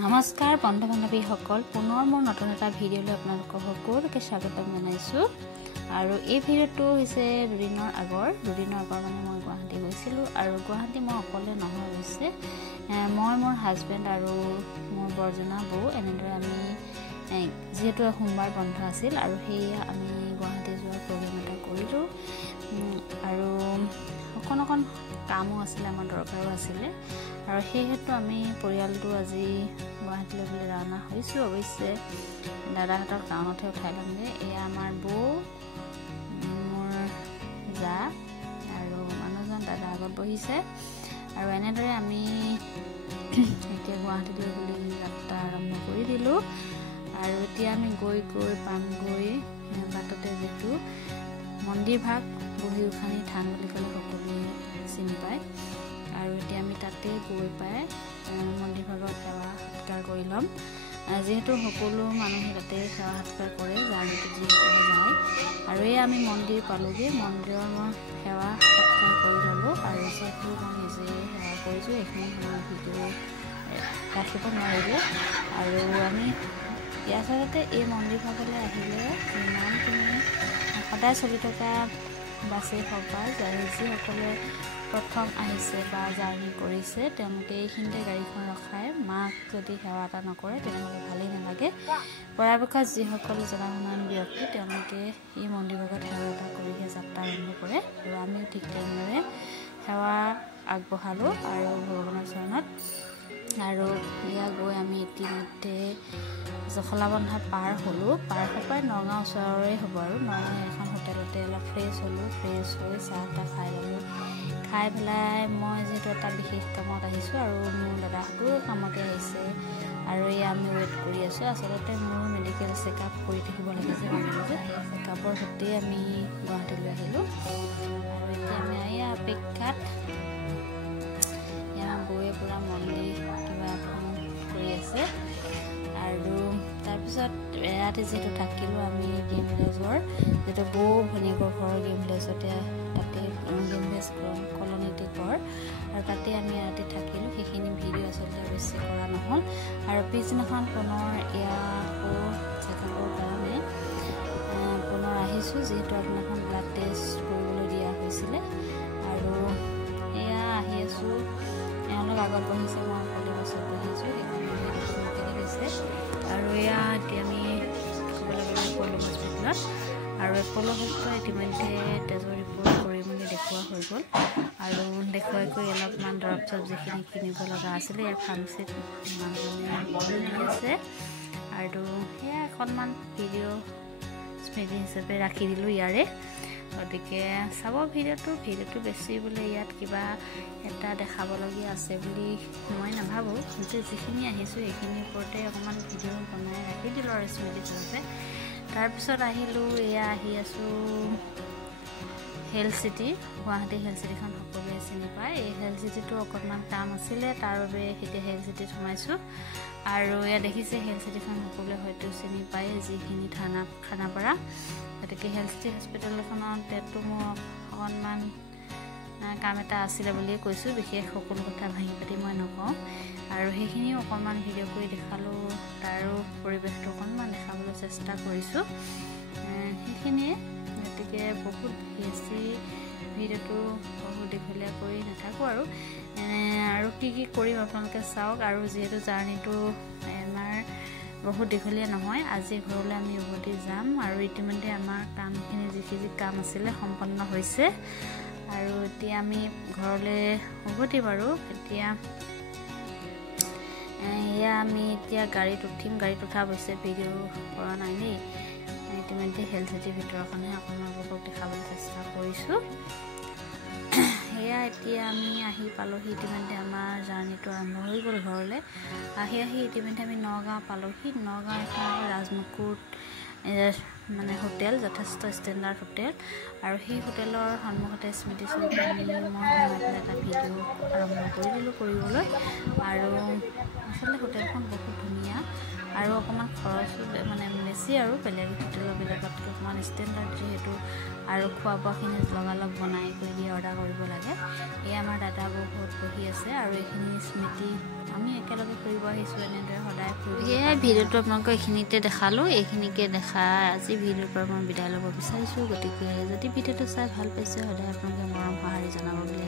নমস্কাৰ বন্ধু বান্ধৱীসকল, পুনৰ মোৰ নতুন এটা ভিডিঅ'লৈ আপোনালোকক সকলোকে স্বাগতম জনাইছোঁ। আৰু এই ভিডিঅ'টো হৈছে দুদিনৰ আগৰ মানে মই গুৱাহাটী গৈছিলোঁ। আৰু গুৱাহাটী মই অকলে নহয়, হৈছে মই, মোৰ হাজবেণ্ড আৰু মোৰ বৰজনা বৌ, এনেদৰে আমি যিহেতু সোমবাৰ বন্ধ আছিল আৰু সেয়া আমি গুৱাহাটী যোৱাৰ প্ৰগ্ৰেম এটা কৰিলোঁ। আৰু অকণ কামো আছিলে, আমাৰ দৰকাৰো আছিলে, আৰু সেয়েহেতু আমি পৰিয়ালটো আজি গুৱাহাটীলৈ বুলি ৰাওনা হৈছোঁ। অৱশ্যে দাদাহঁতৰ কাৰণতহে উঠাই ল'মগৈ। এয়া আমাৰ বৌ, মোৰ জা আৰু মানুহজন দাদা আগত বহিছে। আৰু এনেদৰে আমি এতিয়া গুৱাহাটীলৈ বুলি যাত্ৰা আৰম্ভ কৰি দিলোঁ। আৰু এতিয়া আমি গৈ পামগৈ বাটতে যিটো মন্দিৰ ভাগ বহি উখানি থান বুলি ক'লে সকলোৱে চিনি পায়। আৰু এতিয়া আমি তাতে গৈ পাই মন্দিৰ ভাগত সেৱা সৎকাৰ কৰি ল'ম, যিহেতু সকলো মানুহে তাতে সেৱা সৎকাৰ কৰে জাৰ্ণিটোত যিসকলে যায়। আৰু এই আমি মন্দিৰ পালোঁগৈ, মন্দিৰৰ মই সেৱা সৎকাৰ কৰি ল'লোঁ। আৰু যিহেতু মই নিজে সেৱা কৰিছোঁ, এইখিনি সময় ভিডিঅ' ৰাখিব নোৱাৰিলোঁ। আৰু আমি আচলতে এই মন্দিৰ ভাগলৈ আহিলে যিমানখিনি সদায় চলি থকা বাছেই হওক বা যিসকলে প্ৰথম আহিছে বা জাৰ্ণি কৰিছে, তেওঁলোকে এইখিনিতে গাড়ীখন ৰখাই মাক যদি সেৱা এটা নকৰে তেনেহ'লে ভালেই নালাগে। পৰাপক্ষত যিসকল জনাশুনা ব্যক্তি, তেওঁলোকে এই মন্দিৰ ভাগত সেৱা এটা কৰিহে যাত্ৰা আৰম্ভ কৰে। আৰু আমিও ঠিক তেনেদৰে সেৱা আগবঢ়ালোঁ আৰু ভগৱানৰ চৰণত। আৰু এয়া গৈ আমি ইতিমধ্যে জখলাবন্ধা পাৰ হ'লোঁ। পাৰ হৈ প্ৰায় নগাঁও ওচৰৰে হ'ব। আৰু নগাঁও এখন হোটেলতে অলপ ফ্ৰেছ হ'লোঁ, ফ্ৰেছ হৈ চাহ তাহ খাই ল'লোঁ। খাই পেলাই মই যিহেতু এটা বিশেষ কামত আহিছোঁ আৰু মোৰ দাদাহঁতো কামতে আহিছে, আৰু এয়া আমি ৱেইট কৰি আছোঁ। আচলতে মোৰ মেডিকেল চেকআপ কৰি থাকিব লাগে যে মাজে মাজে, চেকআপৰ সৈতেই আমি গুৱাহাটীলৈ আহিলোঁ। আৰু এতিয়া আমি এয়া অপেক্ষাত এয়া গৈয়ে পূৰা মন্দিৰ কিবা এখন কৰি আছে। আৰু তাৰপিছত ইয়াতে যিহেতু থাকিলোঁ আমি গেম ভিলেজৰ, যিহেতু বৌ ভনীয়েকৰ ঘৰৰ গেম ভিলেজতে, তাতে গেম ভিলেজ কলনীতে ঘৰ, আৰু তাতে আমি ৰাতি থাকিলোঁ। সেইখিনি ভিডিঅ' আচলতে অৱশ্যে কৰা নহ'ল। আৰু পিছদিনাখন পুনৰ এয়া আকৌ চেকআপৰ কাৰণে পুনৰ আহিছোঁ, যিহেতু আগদিনাখন ব্লাড টেষ্ট কৰিবলৈ দিয়া হৈছিলে। আৰু এয়া আহি আছোঁ, এওঁলোক আগত বহিছে, মই অকলে বাছত বহিছোঁ, সেইখন গৈছে। আৰু এয়া এতিয়া আমি ক'বলৈ গ'লে এপ'ল' হস্পিটেলত, আৰু এপ'ল' হস্পিটেলত ইতিমধ্যে তেজৰ ৰিপৰ্ট কৰি মেলি দেখুওৱা হৈ গ'ল। আৰু দেখুৱাই কৰি অলপমান দৰৱ চৰব যিখিনি কিনিব লগা আছিলে, ইয়াৰ ফাৰ্মাচীত মানুহজনে আছে। আৰু সেয়া এখনমান ভিডিঅ' স্মৃতি হিচাপে ৰাখি দিলোঁ ইয়াৰে। গতিকে চাব ভিডিঅ'টো বেছি বোলে ইয়াত কিবা এটা দেখাবলগীয়া আছে বুলি মই নাভাবোঁ, কিন্তু যিখিনি আহিছোঁ সেইখিনিৰ ওপৰতে অকণমান ভিডিঅ' বনাই ৰাখি দিলোঁ আৰু স্মৃতি হিচাপে। তাৰপিছত আহিলোঁ, এয়া আহি আছোঁ হেল্থ চিটি, গুৱাহাটী হেল্থ চিটিখন সকলোৱে চিনি পায়। এই হেল্থ চিটিটো অকণমান কাম আছিলে, তাৰ বাবে এতিয়া হেল্থ চিটিত সোমাইছোঁ। আৰু এয়া দেখিছে হেল্থ চিটিখন সকলোৱে হয়তো চিনি পায়, যিখিনি খানাপাৰা। গতিকে হেল্থ চিটি হস্পিটেলখনতো মোৰ অকণমান কাম এটা আছিলে বুলিয়ে কৈছোঁ, বিশেষ সকলো কথা ভাঙি পাতি মই নকওঁ। আৰু সেইখিনিও অকণমান ভিডিঅ' কৰি দেখালোঁ, তাৰো পৰিৱেশটো অকণমান দেখাবলৈ চেষ্টা কৰিছোঁ, সেইখিনিয়ে। গতিকে বহুত বেছি ভিডিঅ'টো বহুত দীঘলীয়া কৰি নাথাকোঁ আৰু কি কৰিম আপোনালোকে চাওক। আৰু যিহেতু জাৰ্ণিটো আমাৰ বহুত দীঘলীয়া নহয়, আজি ঘৰলৈ আমি উভতি যাম। আৰু ইতিমধ্যে আমাৰ কামখিনি যিখিনি কাম আছিলে সম্পন্ন হৈছে, আৰু এতিয়া আমি ঘৰলৈ উভতি বাৰু। এতিয়া এয়া আমি এতিয়া গাড়ীত উঠিম, গাড়ীত উঠা অৱশ্যে ভিডিঅ' কৰা নাই দেই। ইতিমধ্যে হেল্থ চিটিৰ ভিতৰখনহে আপোনালোকক দেখাবলৈ চেষ্টা কৰিছোঁ। সেয়া এতিয়া আমি আহি পালোঁহি, ইতিমধ্যে আমাৰ জাৰ্ণিটো আৰম্ভ হৈ গ'ল ঘৰলৈ। আহি ইতিমধ্যে আমি নগাঁও পালোঁহি। নগাঁও এখন ৰাজমুকুট মানে হোটেল, যথেষ্ট ষ্টেণ্ডাৰ্ড হোটেল। আৰু সেই হোটেলৰ সন্মুখতে স্মৃতি স্বৰূপে মই সোমাই পেলাই এটা ভিডিঅ' আৰম্ভ কৰি দিলোঁ কৰিবলৈ। আৰু আচলতে হোটেলখন বহুত ধুনীয়া আৰু অকণমান খৰচো মানে বেছি, আৰু বেলেগ হোটেলৰ বিলাকতকৈ অকণমান ষ্টেণ্ডাৰ্ড যিহেতু। আৰু খোৱা বোৱাখিনি লগালগ বনাই কৰি দিয়ে, অৰ্ডাৰ কৰিব লাগে। এই আমাৰ দাদা বহুত বহি আছে। আৰু এইখিনি স্মৃতি আমি একেলগে ফুৰিব আহিছোঁ, এনেদৰে সদায় সেয়াই ভিডিঅ'টো আপোনালোকক এইখিনিতে দেখালোঁ। এইখিনিকে দেখা আজি ভিডিঅ'ৰ পৰা মই বিদায় ল'ব বিচাৰিছোঁ। গতিকে যদি ভিডিঅ'টো চাই ভাল পাইছে সদায় আপোনালোকে মৰম সঁহাৰি জনাব বুলি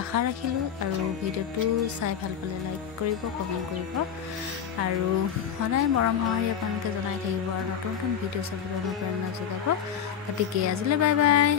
আশা ৰাখিলোঁ। আৰু ভিডিঅ'টো চাই ভাল পালে লাইক কৰিব, কমেণ্ট কৰিব আৰু সদায় মৰম সঁহাৰি আপোনালোকে জনাই থাকিব আৰু নতুন নতুন ভিডিঅ' চাবলৈ অনুপ্ৰেৰণা যোগাব। গতিকে আজিলৈ বাই বাই।